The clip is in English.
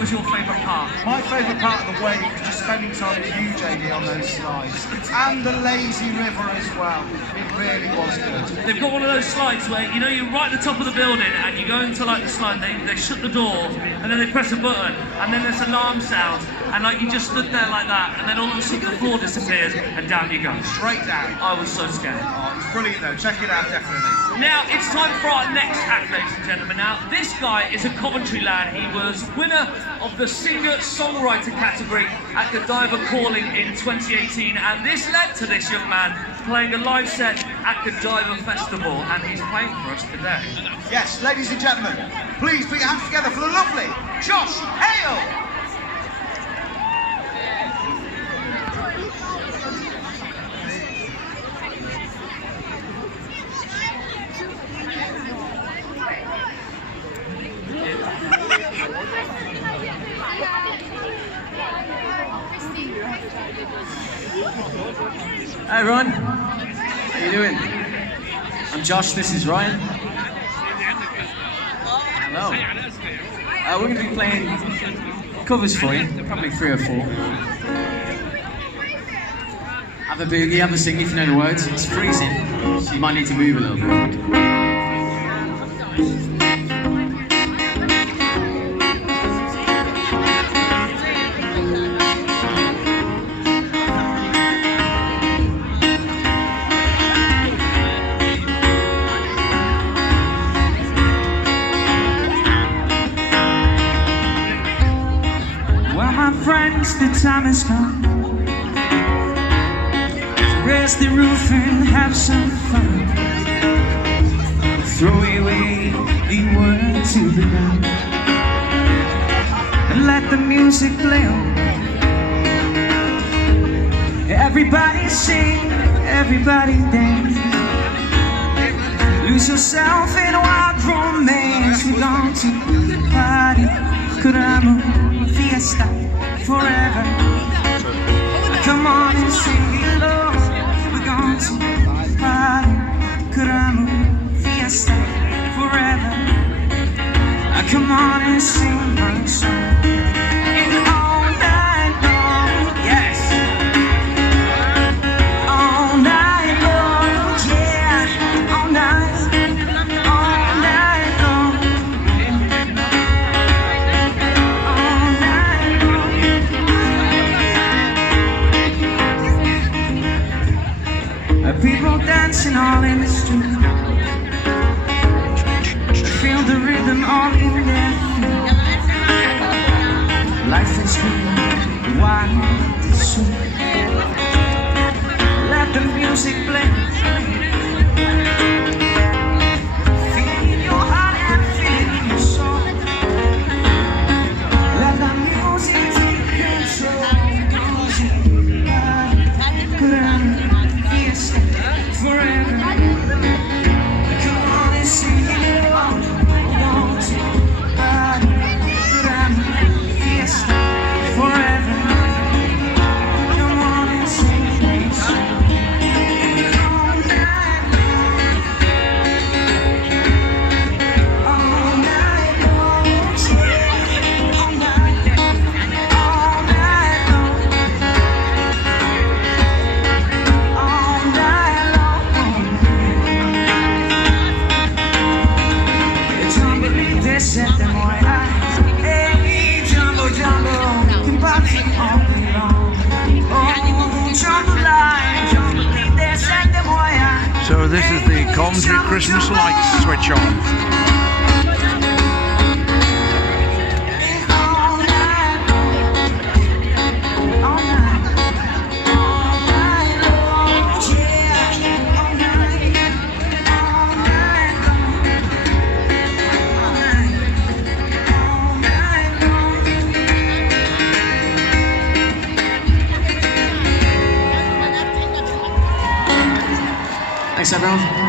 what was your favourite part? My favourite part of the wave was just spending time with you, JD, on those slides. And the lazy river as well. It really was good. They've got one of those slides where, you know, you're right at the top of the building and you go into like the slide, they shut the door and then they press a button and then there's alarm sound and like you just stood there like that and then all of a sudden the floor disappears and down you go. Straight down. I was so scared. Oh, it's brilliant though. Check it out, definitely. Now, it's time for our next act, ladies and gentlemen. Now, this guy is a Coventry lad. He was winner of the singer-songwriter category at Godiva Calling in 2018, and this led to this young man playing a live set at Godiva Festival, and he's playing for us today. Yes, ladies and gentlemen, please put your hands together for the lovely Josh Hale! Hi Ron, how you doing? I'm Josh, this is Ryan. Hello. We're going to be playing covers for you, probably 3 or 4. Have a boogie, have a sing if you know the words. It's freezing, so you might need to move a little bit. Friends, the time has come to raise the roof and have some fun. Throw away the world to the ground and let the music play on. Everybody sing, everybody dance. Lose yourself in a wild romance. We're going to party, curamos, fiesta forever. Come on and sing it low. We're going to party, curamos, fiesta forever. Come on and sing my song. And all night long, yes. All night long, yeah. All night long. All night long. People dancing all in the street. Feel the rhythm all in their feet. Life is good, wild and sweet. Let the music play. Feel it in your heart and feel it in your soul. Let the music take control. Forever. Come on and sing it along. We're going to party, fiesta forever. Come on and sing it all night long. All night long, yeah. All night long. All night long. Set them white eyes. Hey, jumbo, jumbo, can party all day long. Oh, jumbo line, jumbo, they set them white eyes. So this is the Coventry Christmas lights switch on. Thanks everyone.